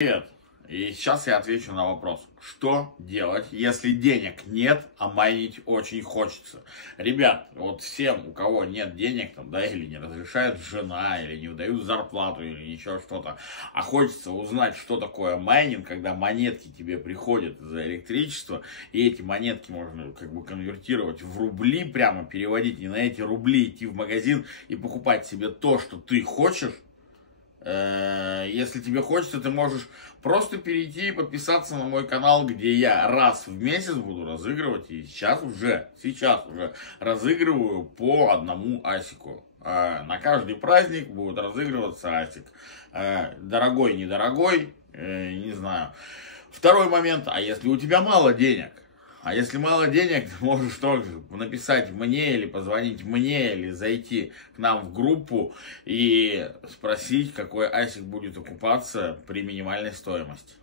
Привет. И сейчас я отвечу на вопрос, что делать, если денег нет, а майнить очень хочется. Ребят, вот всем, у кого нет денег, там, да, или не разрешает жена, или не дают зарплату, или еще что-то, а хочется узнать, что такое майнинг, когда монетки тебе приходят за электричество, и эти монетки можно как бы конвертировать в рубли, прямо переводить, и на эти рубли идти в магазин и покупать себе то, что ты хочешь. Если тебе хочется, ты можешь просто перейти и подписаться на мой канал, где я раз в месяц буду разыгрывать, и сейчас уже разыгрываю по одному асику. На каждый праздник будет разыгрываться асик. Дорогой, недорогой, не знаю. Второй момент, а если у тебя мало денег? А если мало денег, ты можешь тоже написать мне, или позвонить мне, или зайти к нам в группу и спросить, какой асик будет окупаться при минимальной стоимости.